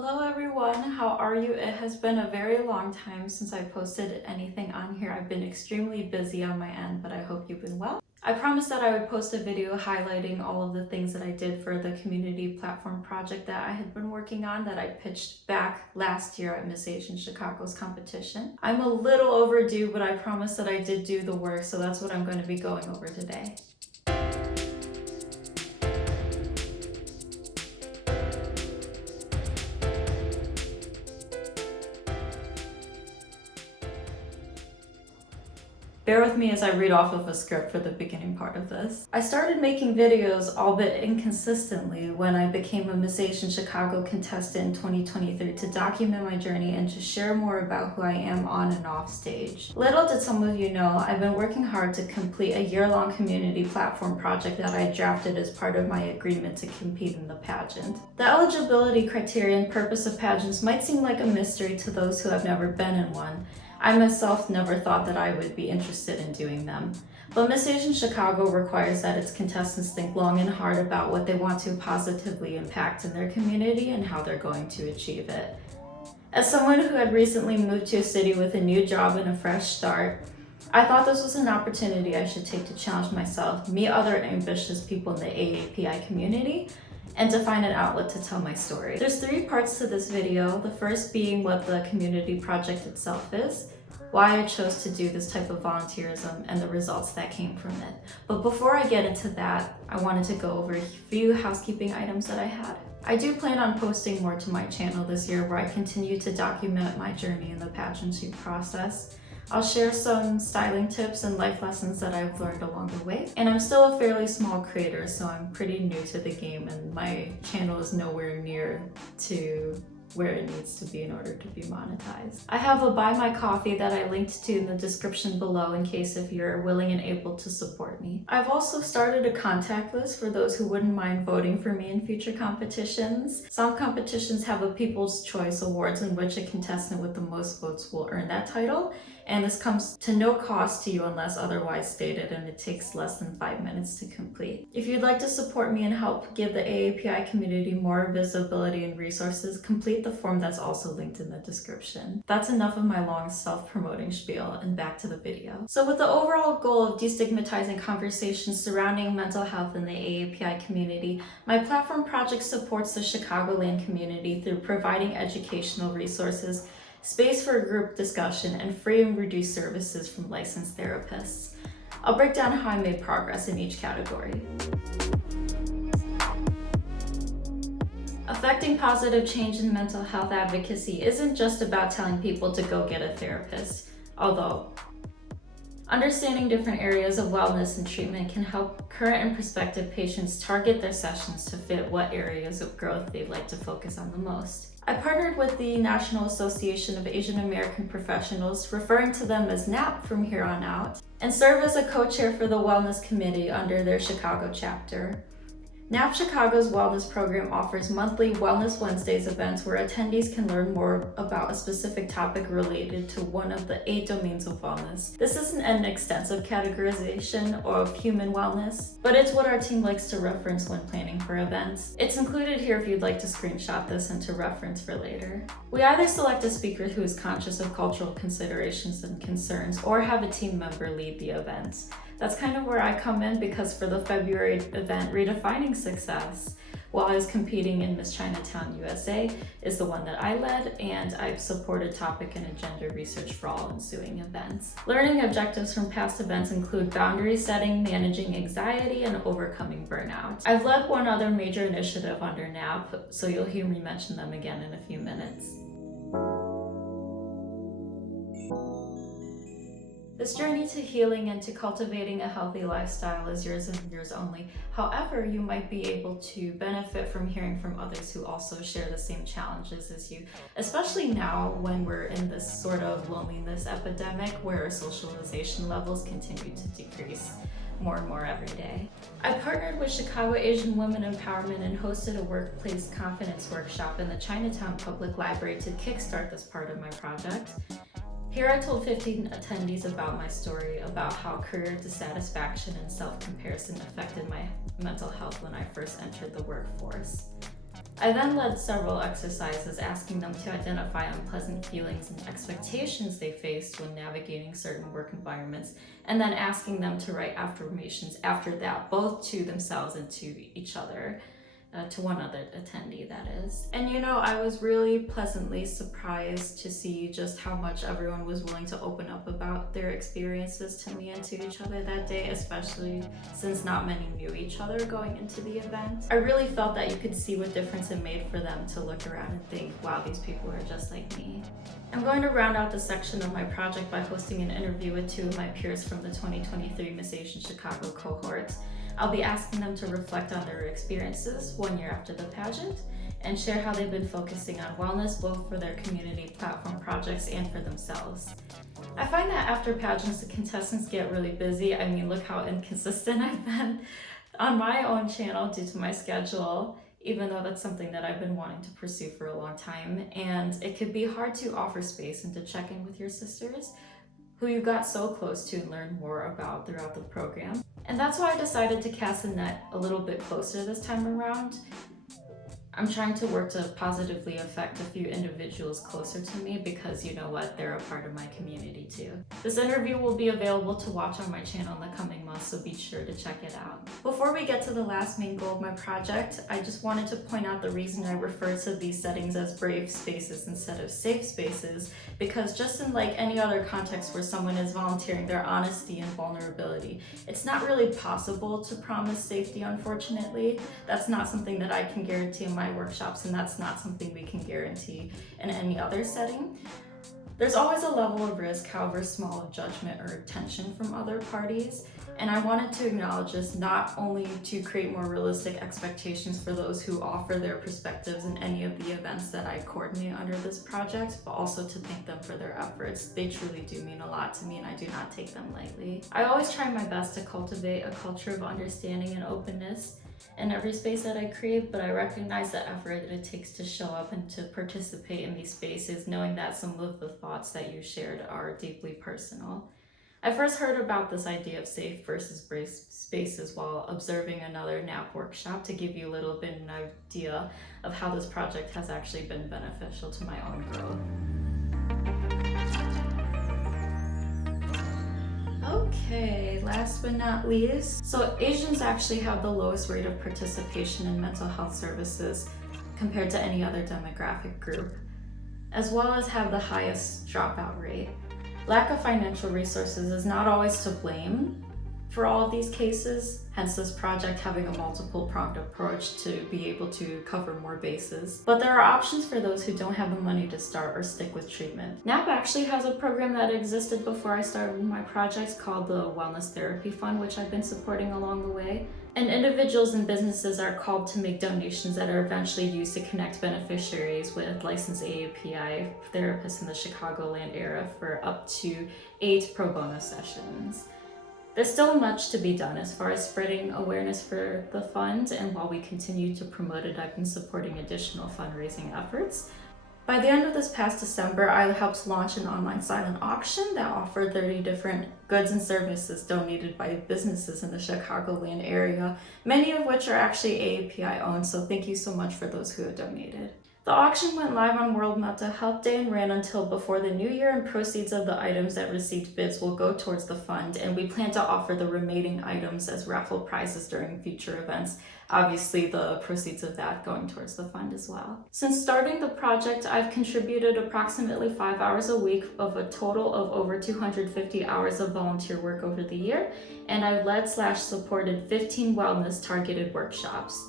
Hello everyone, how are you? It has been a very long time since I posted anything on here. I've been extremely busy on my end, but I hope you've been well. I promised that I would post a video highlighting all of the things that I did for the community platform project that I had been working on that I pitched back last year at Miss Asian Chicago's competition. I'm a little overdue, but I promised that I did do the work, so that's what I'm going to be going over today. Bear with me as I read off of a script for the beginning part of this. I started making videos, albeit inconsistently, when I became a Miss Asian Chicago contestant in 2023 to document my journey and to share more about who I am on and off stage. Little did some of you know, I've been working hard to complete a year-long community platform project that I drafted as part of my agreement to compete in the pageant. The eligibility criteria and purpose of pageants might seem like a mystery to those who have never been in one. I myself never thought that I would be interested in doing them. But Miss Asian Chicago requires that its contestants think long and hard about what they want to positively impact in their community and how they're going to achieve it. As someone who had recently moved to a city with a new job and a fresh start, I thought this was an opportunity I should take to challenge myself, meet other ambitious people in the AAPI community, and to find an outlet to tell my story. There's 3 parts to this video, the first being what the community project itself is, why I chose to do this type of volunteerism, and the results that came from it. But before I get into that, I wanted to go over a few housekeeping items that I had. I do plan on posting more to my channel this year where I continue to document my journey in the pageantry process. I'll share some styling tips and life lessons that I've learned along the way. And I'm still a fairly small creator, so I'm pretty new to the game and my channel is nowhere near to where it needs to be in order to be monetized. I have a Buy My Coffee that I linked to in the description below in case if you're willing and able to support me. I've also started a contact list for those who wouldn't mind voting for me in future competitions. Some competitions have a People's Choice Awards in which a contestant with the most votes will earn that title, and this comes to no cost to you unless otherwise stated, and it takes less than 5 minutes to complete. If you'd like to support me and help give the AAPI community more visibility and resources, complete the form that's also linked in the description. That's enough of my long self-promoting spiel, and back to the video. So with the overall goal of destigmatizing conversations surrounding mental health in the AAPI community, my platform project supports the Chicagoland community through providing educational resources, space for group discussion, and free and reduced services from licensed therapists. I'll break down how I made progress in each category. Affecting positive change in mental health advocacy isn't just about telling people to go get a therapist, although understanding different areas of wellness and treatment can help current and prospective patients target their sessions to fit what areas of growth they'd like to focus on the most. I partnered with the National Association of Asian American Professionals, referring to them as NAP from here on out, and serve as a co-chair for the Wellness Committee under their Chicago chapter. NAP Chicago's wellness program offers monthly Wellness Wednesdays events where attendees can learn more about a specific topic related to one of the 8 domains of wellness. This isn't an extensive categorization of human wellness, but it's what our team likes to reference when planning for events. It's included here if you'd like to screenshot this and to reference for later. We either select a speaker who is conscious of cultural considerations and concerns, or have a team member lead the events. That's kind of where I come in because for the February event, Redefining Success, while I was competing in Miss Chinatown USA, is the one that I led, and I've supported topic and agenda research for all ensuing events. Learning objectives from past events include boundary setting, managing anxiety, and overcoming burnout. I've led one other major initiative under NAP, so you'll hear me mention them again in a few minutes. This journey to healing and to cultivating a healthy lifestyle is yours and yours only. However, you might be able to benefit from hearing from others who also share the same challenges as you, especially now when we're in this sort of loneliness epidemic where our socialization levels continue to decrease more and more every day. I partnered with Chicago Asian Women Empowerment and hosted a workplace confidence workshop in the Chinatown Public Library to kickstart this part of my project. Here I told 15 attendees about my story about how career dissatisfaction and self-comparison affected my mental health when I first entered the workforce. I then led several exercises asking them to identify unpleasant feelings and expectations they faced when navigating certain work environments, and then asking them to write affirmations after that, both to themselves and to each other. To one other attendee, that is. And I was really pleasantly surprised to see just how much everyone was willing to open up about their experiences to me and to each other that day, especially since not many knew each other going into the event. I really felt that you could see what difference it made for them to look around and think, wow, these people are just like me. I'm going to round out this section of my project by hosting an interview with two of my peers from the 2023 Miss Asian Chicago cohort. I'll be asking them to reflect on their experiences 1 year after the pageant and share how they've been focusing on wellness both for their community platform projects and for themselves. I find that after pageants, the contestants get really busy. I mean, look how inconsistent I've been on my own channel due to my schedule, even though that's something that I've been wanting to pursue for a long time. And it could be hard to offer space and to check in with your sisters, who you got so close to and learned more about throughout the program. And that's why I decided to cast the net a little bit closer this time around. I'm trying to work to positively affect a few individuals closer to me because you know what, they're a part of my community too. This interview will be available to watch on my channel in the coming months, so be sure to check it out. Before we get to the last main goal of my project, I just wanted to point out the reason I refer to these settings as brave spaces instead of safe spaces, because just in like any other context where someone is volunteering their honesty and vulnerability, it's not really possible to promise safety, unfortunately. That's not something that I can guarantee in my workshops, and that's not something we can guarantee in any other setting. There's always a level of risk, however small, of judgment or tension from other parties, and I wanted to acknowledge this not only to create more realistic expectations for those who offer their perspectives in any of the events that I coordinate under this project, but also to thank them for their efforts. They truly do mean a lot to me, and I do not take them lightly. I always try my best to cultivate a culture of understanding and openness in every space that I create, but I recognize the effort that it takes to show up and to participate in these spaces, knowing that some of the thoughts that you shared are deeply personal. I first heard about this idea of safe versus brave spaces while observing another NAP workshop to give you a little bit of an idea of how this project has actually been beneficial to my own growth. Okay, last but not least, so Asians actually have the lowest rate of participation in mental health services compared to any other demographic group, as well as have the highest dropout rate. Lack of financial resources is not always to blame for all of these cases, hence this project having a multiple-pronged approach to be able to cover more bases. But there are options for those who don't have the money to start or stick with treatment. NAP actually has a program that existed before I started my project called the Wellness Therapy Fund, which I've been supporting along the way. And individuals and businesses are called to make donations that are eventually used to connect beneficiaries with licensed AAPI therapists in the Chicagoland area for up to 8 pro bono sessions. There's still much to be done as far as spreading awareness for the fund, and while we continue to promote it, I've been supporting additional fundraising efforts. By the end of this past December, I helped launch an online silent auction that offered 30 different goods and services donated by businesses in the Chicagoland area, many of which are actually AAPI owned, so thank you so much for those who have donated. The auction went live on World Mental Health Day and ran until before the new year, and proceeds of the items that received bids will go towards the fund, and we plan to offer the remaining items as raffle prizes during future events. Obviously, the proceeds of that going towards the fund as well. Since starting the project, I've contributed approximately 5 hours a week of a total of over 250 hours of volunteer work over the year, and I've led/supported 15 wellness targeted workshops.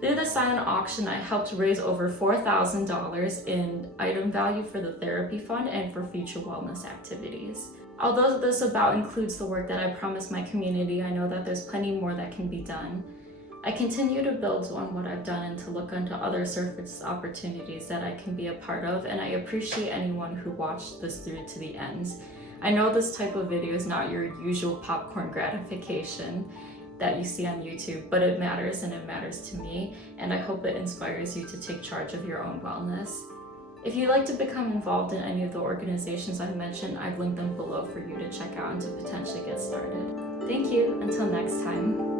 Through the silent auction, I helped raise over $4,000 in item value for the therapy fund and for future wellness activities. Although this about includes the work that I promised my community, I know that there's plenty more that can be done. I continue to build on what I've done and to look into other service opportunities that I can be a part of, and I appreciate anyone who watched this through to the end. I know this type of video is not your usual popcorn gratification that you see on YouTube, but it matters, and it matters to me, and I hope it inspires you to take charge of your own wellness. If you'd like to become involved in any of the organizations I mentioned, I've linked them below for you to check out and to potentially get started. Thank you, until next time.